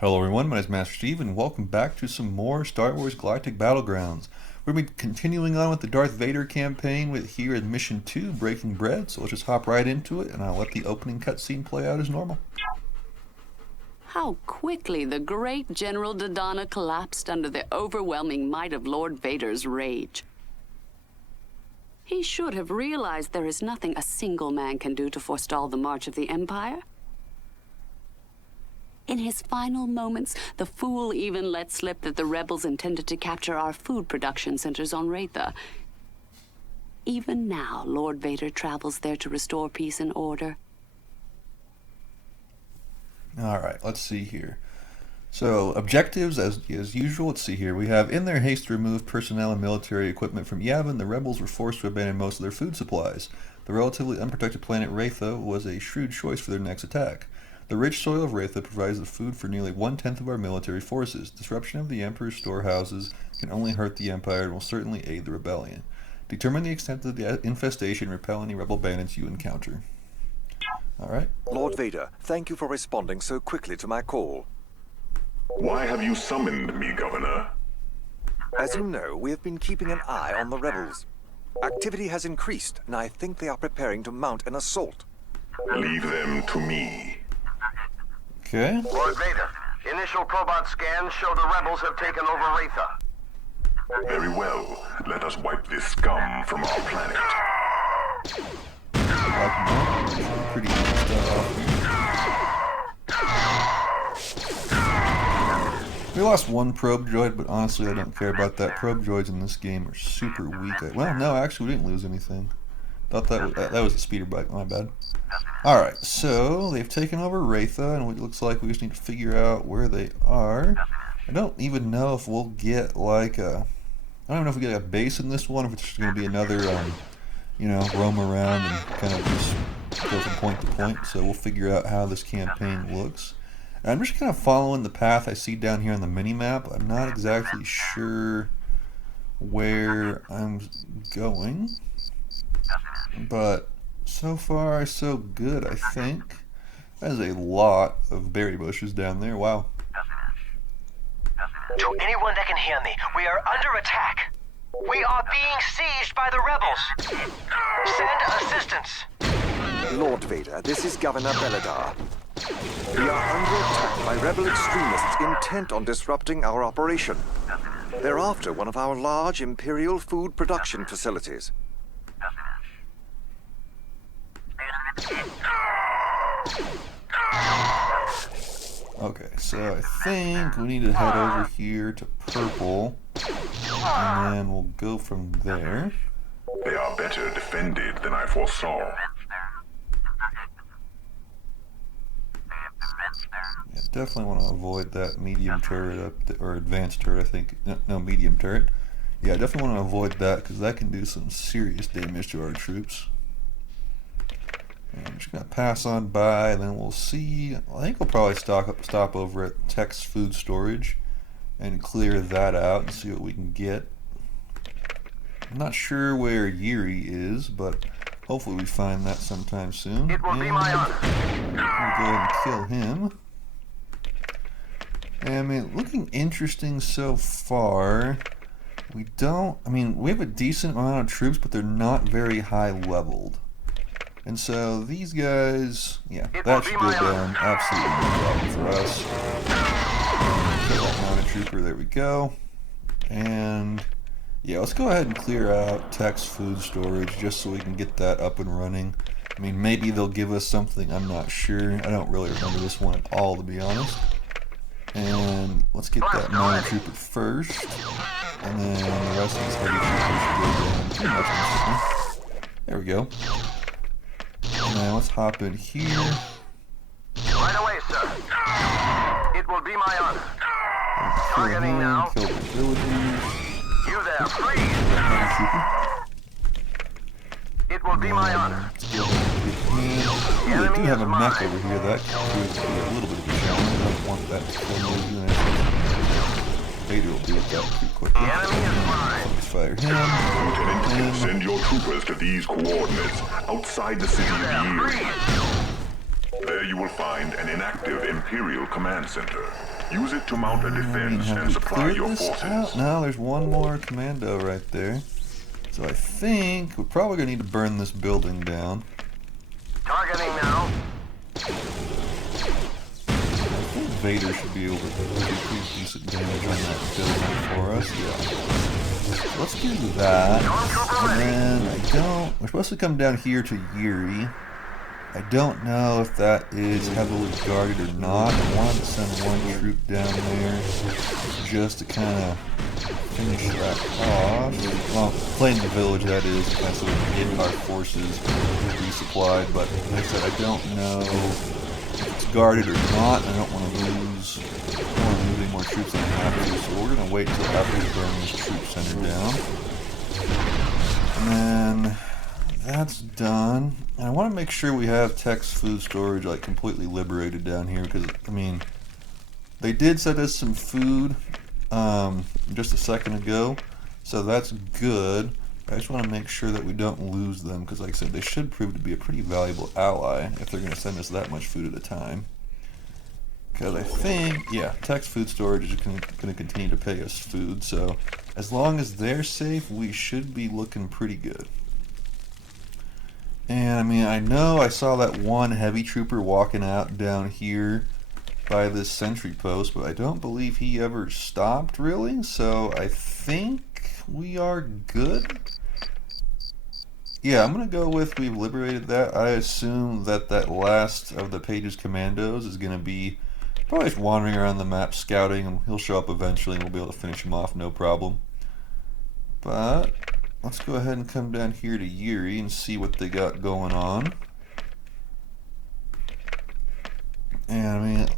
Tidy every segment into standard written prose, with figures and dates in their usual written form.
Hello everyone, my name is Master Steve, and welcome back to some more Star Wars Galactic Battlegrounds. We're going to be continuing on with the Darth Vader campaign with here in Mission 2, Breaking Bread, so let's just hop right into it, and I'll let the opening cutscene play out as normal. How quickly the great General Dodonna collapsed under the overwhelming might of Lord Vader's rage. He should have realized there is nothing a single man can do to forestall the march of the Empire. In his final moments, the fool even let slip that the rebels intended to capture our food production centers on Ratha. Even now, Lord Vader travels there to restore peace and order. Alright, let's see here. So, objectives, as usual, let's see here. We have, in their haste to remove personnel and military equipment from Yavin, the rebels were forced to abandon most of their food supplies. The relatively unprotected planet Ratha was a shrewd choice for their next attack. The rich soil of Ratha provides the food for nearly one-tenth of our military forces. Disruption of the Emperor's storehouses can only hurt the Empire and will certainly aid the rebellion. Determine the extent of the infestation and repel any rebel bandits you encounter. Alright. Lord Vader, thank you for responding so quickly to my call. Why have you summoned me, Governor? As you know, we have been keeping an eye on the rebels. Activity has increased, and I think they are preparing to mount an assault. Leave them to me. Okay. Lord Vader, initial probot scans show the rebels have taken over Ratha. Very well. Let us wipe this scum from our planet. Pretty easy stuff. We lost one probe droid, but honestly I don't care about that. Probe droids in this game are super weak. Well, no, actually we didn't lose anything. Thought that was a speeder bike, my bad. Alright, so they've taken over Ratha, and it looks like we just need to figure out where they are. I don't even know if we'll get like a... I don't even know if we get a base in this one, if it's just going to be another, roam around and kind of just go from point to point. So we'll figure out how this campaign looks. And I'm just kind of following the path I see down here on the mini-map. I'm not exactly sure where I'm going. But so far, so good, I think. There's a lot of berry bushes down there. Wow. To anyone that can hear me, we are under attack. We are being sieged by the rebels. Send assistance. Lord Vader, this is Governor Belladar. We are under attack by rebel extremists intent on disrupting our operation. They're after one of our large Imperial food production facilities. Okay, so I think we need to head over here to purple, and then we'll go from there. They are better defended than I foresaw. Yeah, definitely want to avoid that medium turret up or advanced turret, I think. No, medium turret. Yeah, I definitely want to avoid that because that can do some serious damage to our troops. I'm just going to pass on by, and then we'll see. I think we'll probably stop over at Tech's Food Storage and clear that out and see what we can get. I'm not sure where Yuri is, but hopefully we find that sometime soon. It will be my honor. We'll go ahead and kill him. And I mean, looking interesting so far. We have a decent amount of troops, but they're not very high leveled. And so these guys, yeah, that should go down absolutely no problem for us. Kill that mounted trooper, there we go. And yeah, let's go ahead and clear out Tech's Food Storage just so we can get that up and running. I mean, maybe they'll give us something, I'm not sure. I don't really remember this one at all, to be honest. And let's get that mounted trooper first. And then the rest of these heavy troopers should go down pretty much instantly. There we go. And then let's hop in here. Right away, sir. It will be my honor. Kill him, kill the villagers. You there, freeze! It will be my honor. Let's go ahead and get him. Ooh, they do have a mech over here. That could be a little bit of a challenge. I don't want that to kill me. Vader will deal with that pretty quickly. The enemy is mine. Let's fire him. Lieutenant, send your troopers to these coordinates outside the city of Yield. There you will find an inactive Imperial command center. Use it to mount a defense have and we supply cleared your this forces. out? No, there's one more commando right there. So I think we're probably going to need to burn this building down. Targeting now. I think Vader should be able to do pretty decent damage on that building for us. Yeah. So let's do that. And then we're supposed to come down here to Yuri. I don't know if that is heavily guarded or not. I wanted to send one troop down there just to kind of finish that off. Well, playing the village, that is, kind of so we can get our forces resupplied. But like I said, I don't know if it's guarded or not. I don't want to lose any more troops than I have to. So we're going to wait until after we burn this troop center down. And then that's done. And I want to make sure we have Tech's food storage like completely liberated down here, because I mean, they did send us some food just a second ago, so that's good. I just want to make sure that we don't lose them, because like I said, they should prove to be a pretty valuable ally if they're going to send us that much food at a time. Because I think, yeah, Tech's food storage is going to continue to pay us food, so as long as they're safe, we should be looking pretty good. And I mean, I know I saw that one heavy trooper walking out down here by this sentry post, but I don't believe he ever stopped really, so I think we are good. Yeah, I'm going to go with we've liberated that. I assume that that last of the Page's commandos is going to be probably just wandering around the map scouting, and he'll show up eventually and we'll be able to finish him off no problem. But let's go ahead and come down here to Yuri and see what they got going on. And I mean,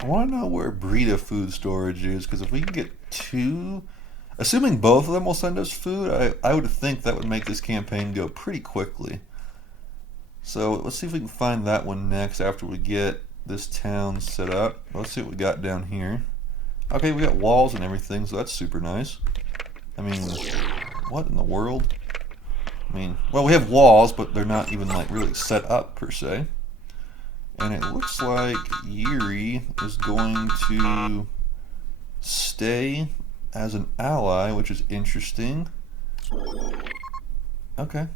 I want to know where Brita food storage is, because if we can get two, assuming both of them will send us food, I would think that would make this campaign go pretty quickly. So let's see if we can find that one next after we get this town set up. Let's see what we got down here. Okay, we got walls and everything, so that's super nice. I mean, what in the world? I mean, well, we have walls, but they're not even like really set up per se. And it looks like Yuri is going to stay as an ally, which is interesting. Okay.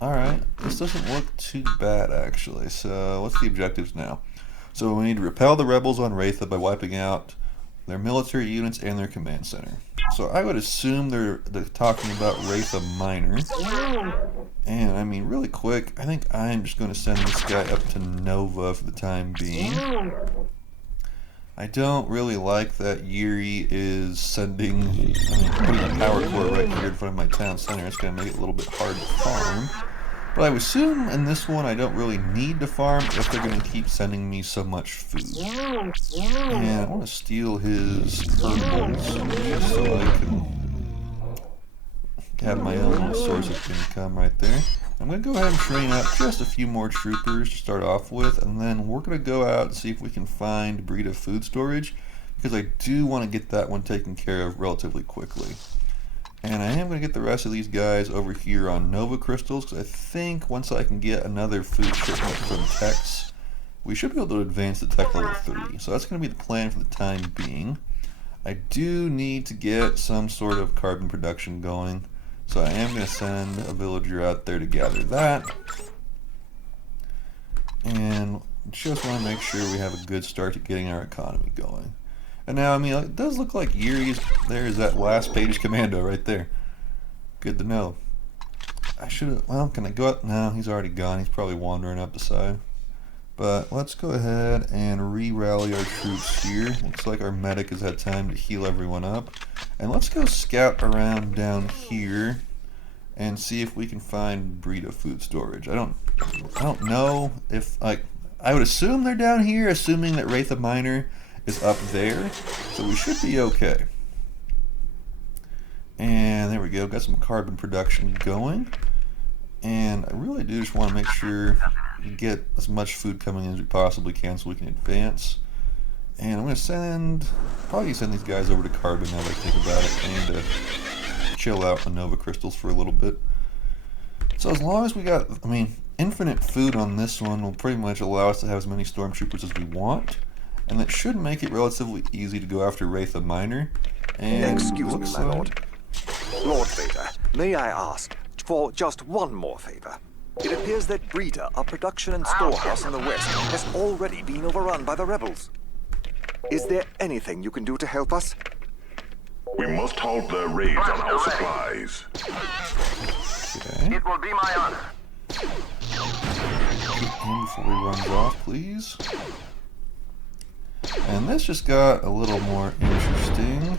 Alright, this doesn't look too bad actually. So, what's the objectives now? So we need to repel the rebels on Wraitha by wiping out their military units and their command center. So I would assume they're talking about Wraitha Minor. And I mean, really quick, I think I'm just going to send this guy up to Nova for the time being. I don't really like that Yuri is sending, putting a power core right here in front of my town center. It's going to make it a little bit hard to farm. But I would assume in this one I don't really need to farm if they're going to keep sending me so much food. And I want to steal his herbables just so I can have my own source of income right there. I'm going to go ahead and train up just a few more troopers to start off with, and then we're going to go out and see if we can find Brita food storage, because I do want to get that one taken care of relatively quickly. And I am going to get the rest of these guys over here on Nova Crystals, because I think once I can get another food shipment from Techs, we should be able to advance to Tech level 3. So that's going to be the plan for the time being. I do need to get some sort of carbon production going, so I am going to send a villager out there to gather that. And just want to make sure we have a good start to getting our economy going. And now, I mean, it does look like Yuri's, there's that last Page's commando right there. Good to know. I should have, well, can I go up? No, he's already gone. He's probably wandering up the side. But let's go ahead and re-rally our troops here. Looks like our medic has had time to heal everyone up. And let's go scout around down here and see if we can find Brita food storage. I don't know if, like, I would assume they're down here, assuming that Wraitha Minor is up there, so we should be okay. And there we go, got some carbon production going, and I really do just want to make sure we get as much food coming in as we possibly can so we can advance. And I'm going to probably send these guys over to carbon now that I think about it. I need to chill out on Nova Crystals for a little bit. So as long as we got, infinite food on this one will pretty much allow us to have as many stormtroopers as we want. and that should make it relatively easy to go after Wraith of Minor. And Excuse me, looks my like- lord. Lord Vader, may I ask for just one more favor? It appears that Breeder, our production and storehouse in the west, has already been overrun by the rebels. Is there anything you can do to help us? We must halt their raids on our supplies. Okay. It will be my honor. Get him before he runs off, please. And this just got a little more interesting.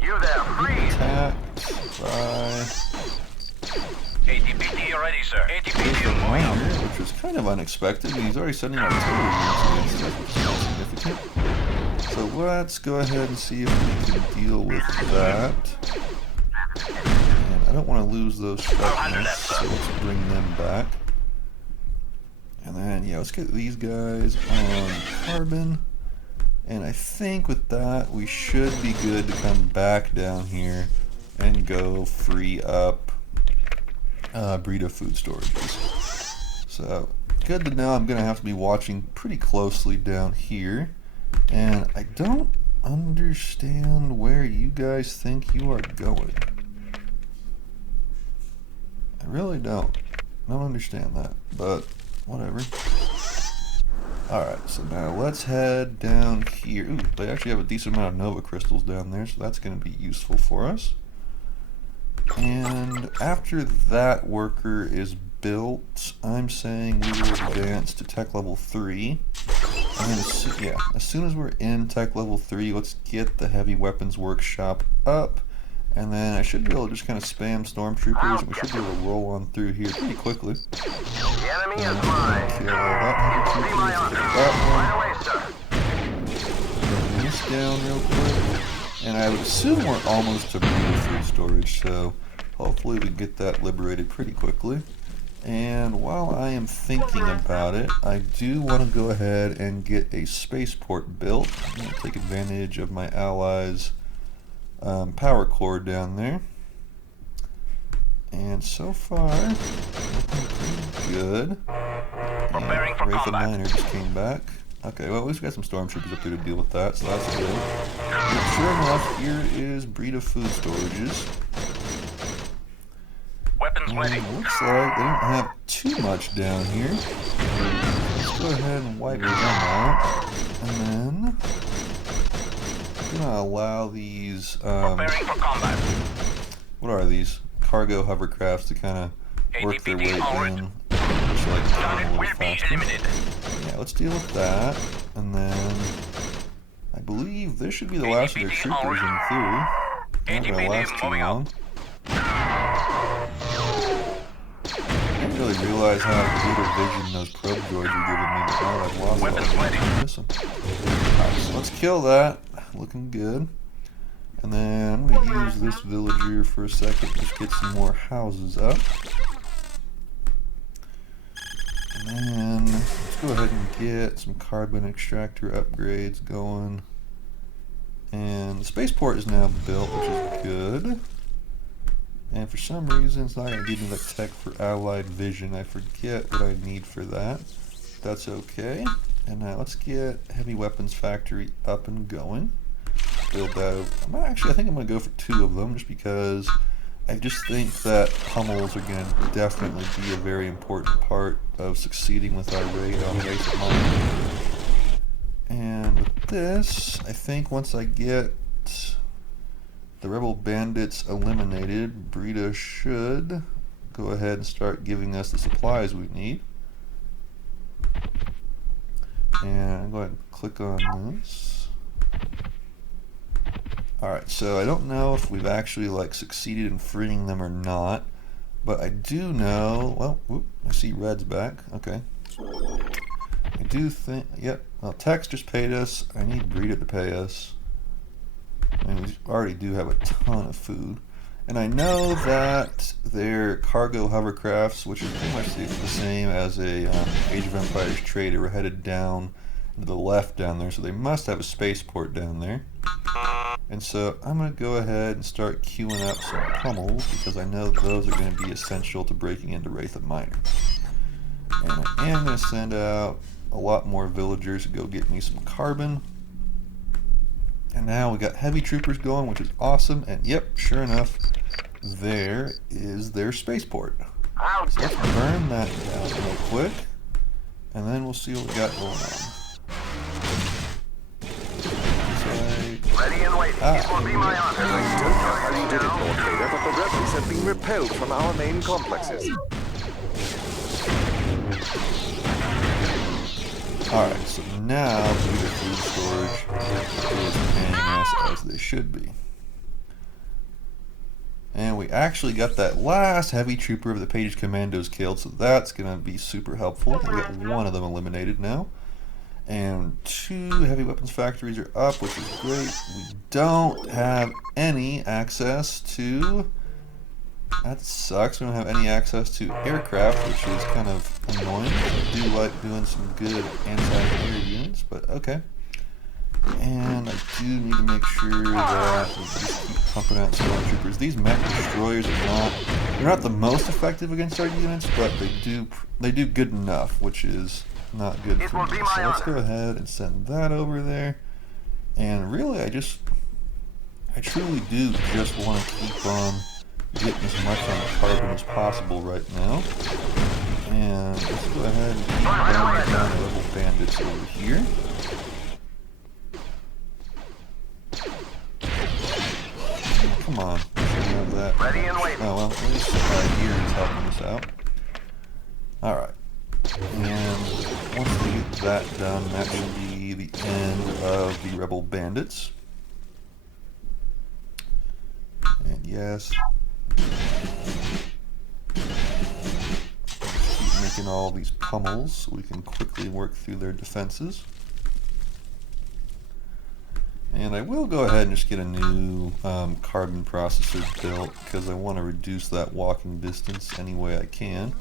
You there, freeze! Attacked by ATPT ready, sir. ATPT on point. Minor, which was kind of unexpected. I mean, he's already sending artillery units against us, which is not significant. So let's go ahead and see if we can deal with that. And I don't want to lose those shrapnels, so let's bring them back. And then, yeah, let's get these guys on carbon. And I think with that, we should be good to come back down here and go free up Breeder food storages. So, good to know. I'm going to have to be watching pretty closely down here. And I don't understand where you guys think you are going. I really don't. I don't understand that, but whatever. Alright, so now let's head down here. Ooh, they actually have a decent amount of Nova crystals down there, so that's going to be useful for us. And after that worker is built, I'm saying we will advance to tech level 3. And then as soon as we're in tech level 3, let's get the heavy weapons workshop up. And then I should be able to just kind of spam stormtroopers, and we should be able to roll on through here pretty quickly. The enemy is mine. Kill all that heavy Be my troopers, honor. get that Right away, sir. one. Bring this down real quick. And I would assume we're almost to Breeder food storage, so hopefully we can get that liberated pretty quickly. And while I am thinking about it, I do want to go ahead and get a spaceport built. I'm going to take advantage of my allies' power core down there. And so far, looking pretty good. Preparing for Wraith of combat. Minor just came back. Okay, well at least we got some stormtroopers up there to deal with that, so that's good. And sure enough, here is Breeder food storages. Weapons ready. And looks like they don't have too much down here. Let's go ahead and wipe them out. And then I'm gonna allow these Preparing for combat. what are these? Cargo hovercrafts to kind of work their way ATPT en route. in. Just like a Target little will be faster. eliminated. Yeah, let's deal with that. And then I believe this should be the last of their ATPT en troopers in route. theory. Not gonna ATPT last too moving long. I didn't really realize how good a vision those probe droids were giving me, but now I've lost Weapons all ready. miss them. Alright, so let's kill that. Looking good. And then I'm going to use this villager for a second. Let's get some more houses up. And then let's go ahead and get some carbon extractor upgrades going. And the spaceport is now built, which is good. And for some reason, it's not going to give me that tech for allied vision. I forget what I need for that. That's okay. And now let's get heavy weapons factory up and going. Build that. I think I'm going to go for 2 of them, just because I just think that pummels are going to definitely be a very important part of succeeding with our raid on Wraith of Minor. And with this, I think once I get the rebel bandits eliminated, Breeder should go ahead and start giving us the supplies we need. And I'll go ahead and click on this. Alright, so I don't know if we've actually succeeded in freeing them or not, but I do know, well, whoop, I see Red's back, okay. I do think, yep, well, Tex just paid us, I need Breeder to pay us. I mean, we already do have a ton of food. And I know that their cargo hovercrafts, which is pretty much the same as a Age of Empires trader, were headed down to the left down there, so they must have a spaceport down there. And so I'm going to go ahead and start queuing up some pummels, because I know those are going to be essential to breaking into Wraith of Minor. And I am going to send out a lot more villagers to go get me some carbon. And now we got heavy troopers going, which is awesome. And yep, sure enough, there is their spaceport. So let's burn that down real quick. And then we'll see what we got going on. Ready and waiting. It will be my honor. I don't know how you did it, Lord Vader, but the rebels have been repelled from our main complexes. Alright, so now the food storage is paying us as they should be. And we actually got that last heavy trooper of the Page's Commandos killed, so that's going to be super helpful. We got one of them eliminated now. And 2 heavy weapons factories are up, which is great. We don't have any access to... That sucks. We don't have any access to aircraft, which is kind of annoying. I do like doing some good anti-air units, but okay. And I do need to make sure that we just keep pumping out stormtroopers. These mech destroyers are they're not the most effective against our units, but they do good enough, which is not good for me. So let's go ahead and send that over there. And really, I truly do just want to keep on getting as much on the carbon as possible right now. And let's go ahead and keep burning down the rebel bandits over here. Come on, have that. Ready and waiting. Oh well, at least here is helping us out. Alright. And once we get that done, that should be the end of the rebel bandits. And yes. Keep making all these pummels so we can quickly work through their defenses. And I will go ahead and just get a new carbon processor built because I want to reduce that walking distance any way I can.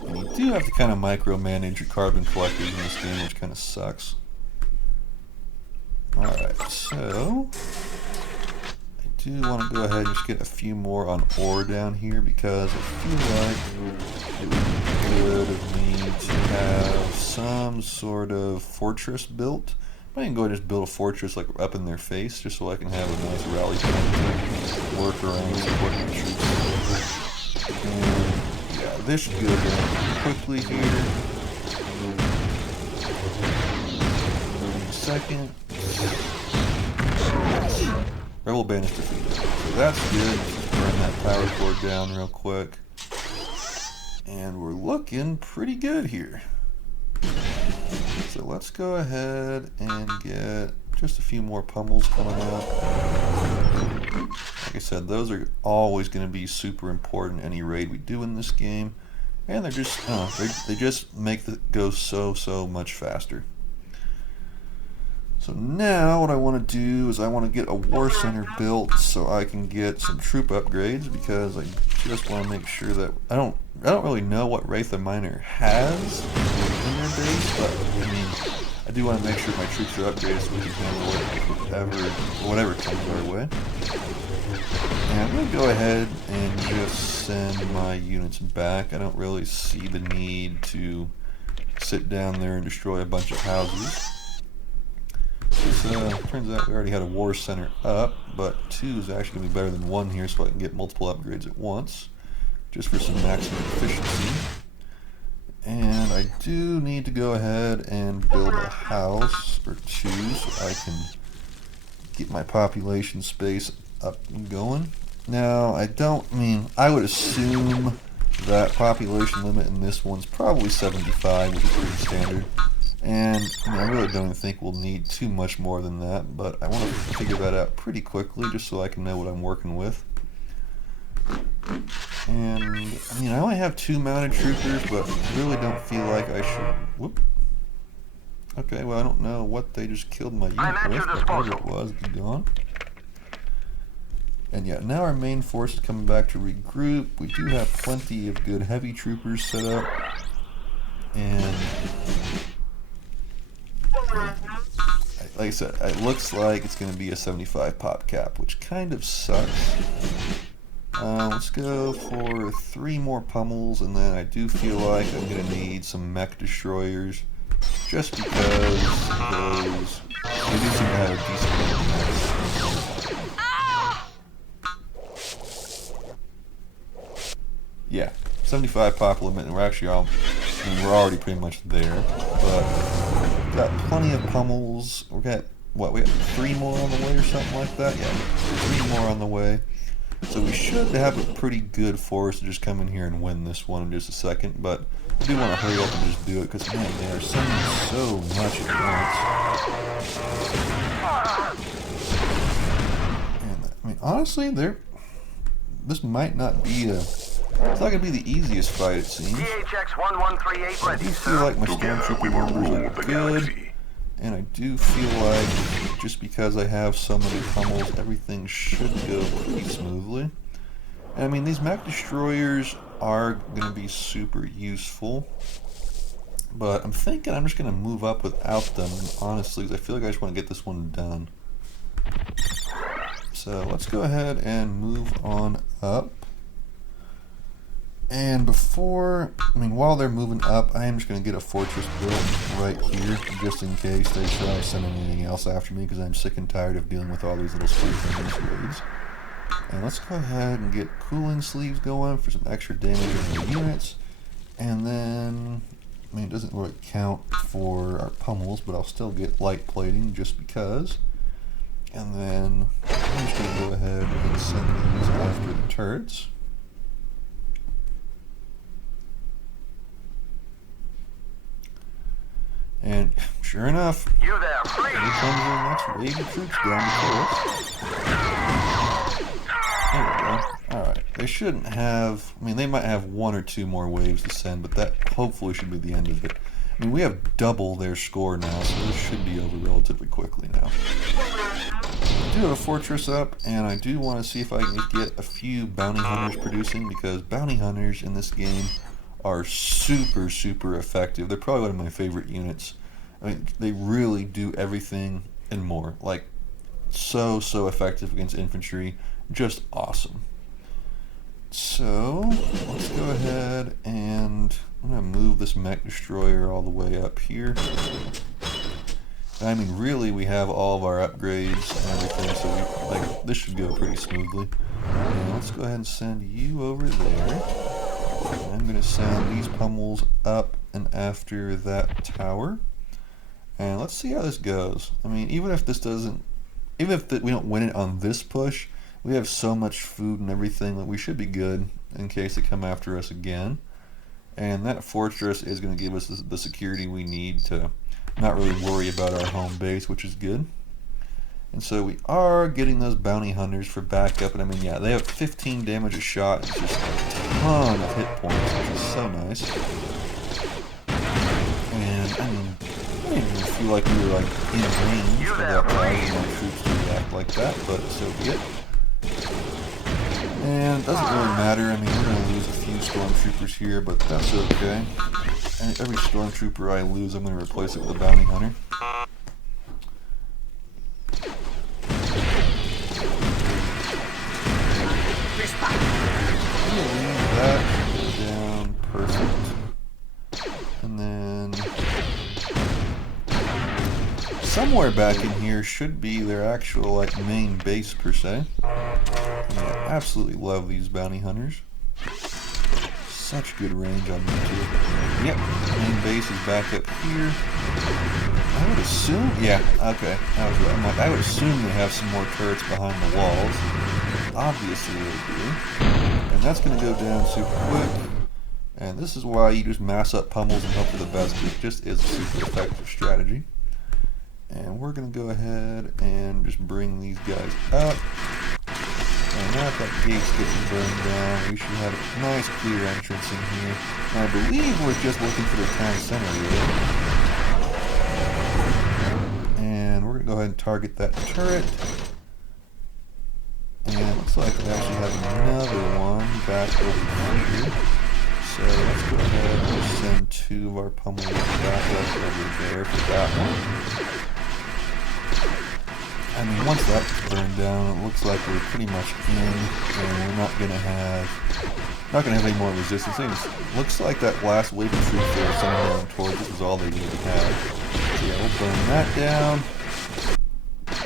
And you do have to kind of micromanage your carbon collectors in this game, which kind of sucks. Alright, so I do want to go ahead and just get a few more on ore down here because I feel like it would be good of me to have some sort of fortress built. I can go ahead and just build a fortress like up in their face just so I can have a nice rally point to work around supporting the troops. And yeah, this should go down quickly here. Moving a second. Rebel bandits defeated. So that's good. Let's just burn that power core down real quick. And we're looking pretty good here. So let's go ahead and get just a few more pummels coming out. Like I said, those are always going to be super important in any raid we do in this game. And they're just, they just make it go so much faster. So now what I want to do is I want to get a war center built so I can get some troop upgrades because I just want to make sure that I don't really know what Wraith Miner has in their base, but I mean I do want to make sure my troops are upgraded so we can handle whatever comes our way. And I'm going to go ahead and just send my units back. I don't really see the need to sit down there and destroy a bunch of houses. Turns out we already had a war center up, but 2 is actually going to be better than 1 here so I can get multiple upgrades at once, just for some maximum efficiency. And I do need to go ahead and build a house or 2 so I can get my population space up and going. Now, I would assume that population limit in this one's probably 75, which is pretty standard. And I really don't think we'll need too much more than that, but I want to figure that out pretty quickly just so I can know what I'm working with. And I mean, I only have 2 mounted troopers, but I really don't feel like I should. Whoop. Okay, well I don't know what they just killed my unit with, but whatever it was, it's gone. And yeah, now our main force is coming back to regroup. We do have plenty of good heavy troopers set up, and like I said, it looks like it's going to be a 75 pop cap, which kind of sucks. Let's go for 3 more pummels, and then I do feel like I'm going to need some mech destroyers, just because those, they do seem to have a decent amount of mechs. Yeah, 75 pop limit, and we're actually all, I mean, we're already pretty much there, but got plenty of pummels. We got, what, we got 3 more on the way or something like that? Yeah, 3 more on the way. So we should have a pretty good force to just come in here and win this one in just a second, but I do want to hurry up and just do it, because man, they are sending so much at once. And I mean, honestly, this might not be it's not going to be the easiest fight, it seems. PHX 1138 I ready, do feel sir. like my Together we stormtrooper will numbers rule are the good. galaxy. And I do feel like, just because I have so many pummels, everything should go pretty smoothly. And I mean, these mech destroyers are going to be super useful. But I'm thinking I'm just going to move up without them, honestly, because I feel like I just want to get this one done. So let's go ahead and move on up. And while they're moving up, I am just going to get a fortress built right here, just in case they try sending anything else after me, because I'm sick and tired of dealing with all these little sleeves and raids. And let's go ahead and get cooling sleeves going for some extra damage on the units. And then, I mean, it doesn't really count for our pummels, but I'll still get light plating just because. And then I'm just going to go ahead and send these after the turrets. And sure enough, You there, free. here comes the next wave of troops down the course. There we go. Alright, they shouldn't have, I mean, they might have 1 or 2 more waves to send, but that hopefully should be the end of it. I mean, we have double their score now, so this should be over relatively quickly now. I do have a fortress up, and I do want to see if I can get a few bounty hunters producing, because bounty hunters in this game are super, super effective. They're probably one of my favorite units. I mean, they really do everything and more. Like, so effective against infantry. Just awesome. So, let's go ahead and I'm going to move this mech destroyer all the way up here. I mean, really, we have all of our upgrades and everything, so this should go pretty smoothly. And let's go ahead and send you over there. I'm going to send these pummels up and after that tower. And let's see how this goes. I mean, even if we don't win it on this push, we have so much food and everything that we should be good in case they come after us again. And that fortress is going to give us the security we need to not really worry about our home base, which is good. And so we are getting those bounty hunters for backup, and I mean, yeah, they have 15 damage a shot. It's just a ton of hit points, which is so nice. And I mean, I didn't even feel like we were like in range for that thousand troops to react like that, but so be it. And it doesn't really matter. I mean, we're going to lose a few stormtroopers here, but that's okay. And every stormtrooper I lose, I'm going to replace it with a bounty hunter. That down, perfect. And then somewhere back in here should be their actual like main base per se. And I absolutely love these bounty hunters. Such good range on them too. Yep, main base is back up here. I would assume, yeah, okay, I was right. I'm like, I would assume they have some more turrets behind the walls. Obviously they do. And that's going to go down super quick. And this is why you just mass up pummels and hope for the best. It just is a super effective strategy. And we're going to go ahead and just bring these guys up. And now that gate's getting burned down, we should have a nice clear entrance in here. And I believe we're just looking for the town center really. And we're going to go ahead and target that turret. And it looks like we actually have another one back over here. So let's go ahead and just send 2 of our pummels back up over there for that one. I mean, once that's burned down, it looks like we're pretty much in, and we're not gonna have any more resistance. It looks like that last wave of troops they were sending around towards this was all they needed to have. So yeah, we'll burn that down.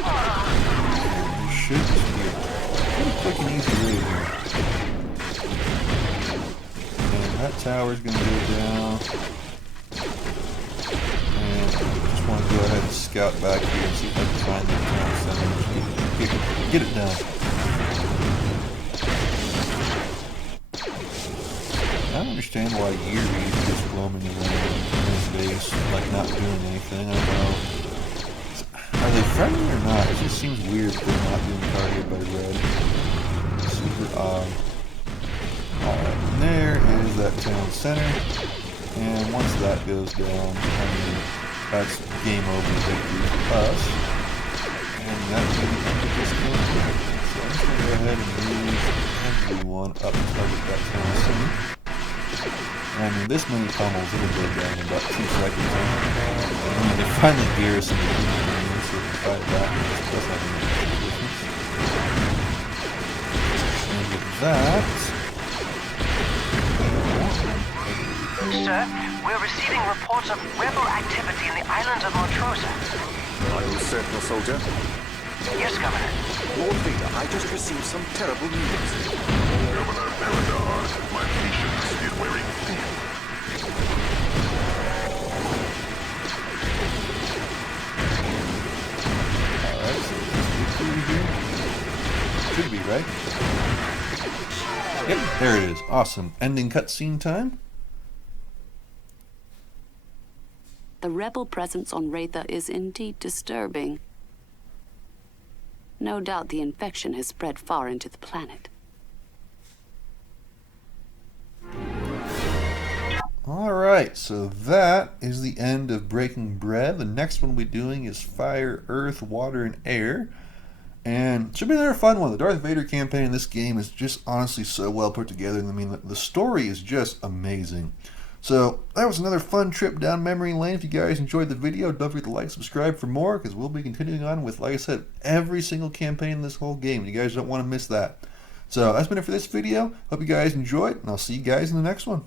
And we should just be a pretty quick and easy raid here. And that tower's gonna go down. And I just want to go ahead and scout back here and see if I can find the town center. Get it done. I don't understand why Yuri is just roaming around in his base, like not doing anything. I don't know. Are they friendly or not? It just seems weird that they're not being targeted by red. Super odd. Alright, and there is that town center. And once that goes down, I mean, that's game over victory for us. And that will be the end of this campaign. So I'm just going to go ahead and move everyone up to target that town center. And I mean, this many pummels, it'll go down in about 2 seconds. And when they finally garrison the enemy, so they can fight back, it doesn't have any difference. And with that... Sir, we're receiving reports of rebel activity in the island of Montrosa. Are you certain, soldier? Yes, Governor. Lord Vader, I just received some terrible news. Governor Battlegrounds, my patience is wearing thin. Alright, so this is here. Should be, right? Yep, there it is. Awesome. Ending cutscene time. The rebel presence on Ratha is indeed disturbing. No doubt the infection has spread far into the planet. Alright, so that is the end of Breaking Bread. The next one we'll be doing is Fire, Earth, Water, and Air. And it should be another fun one. The Darth Vader campaign in this game is just honestly so well put together. I mean, the story is just amazing. So that was another fun trip down memory lane. If you guys enjoyed the video, don't forget to like, subscribe for more, because we'll be continuing on with, like I said, every single campaign in this whole game. You guys don't want to miss that. So that's been it for this video. Hope you guys enjoyed, and I'll see you guys in the next one.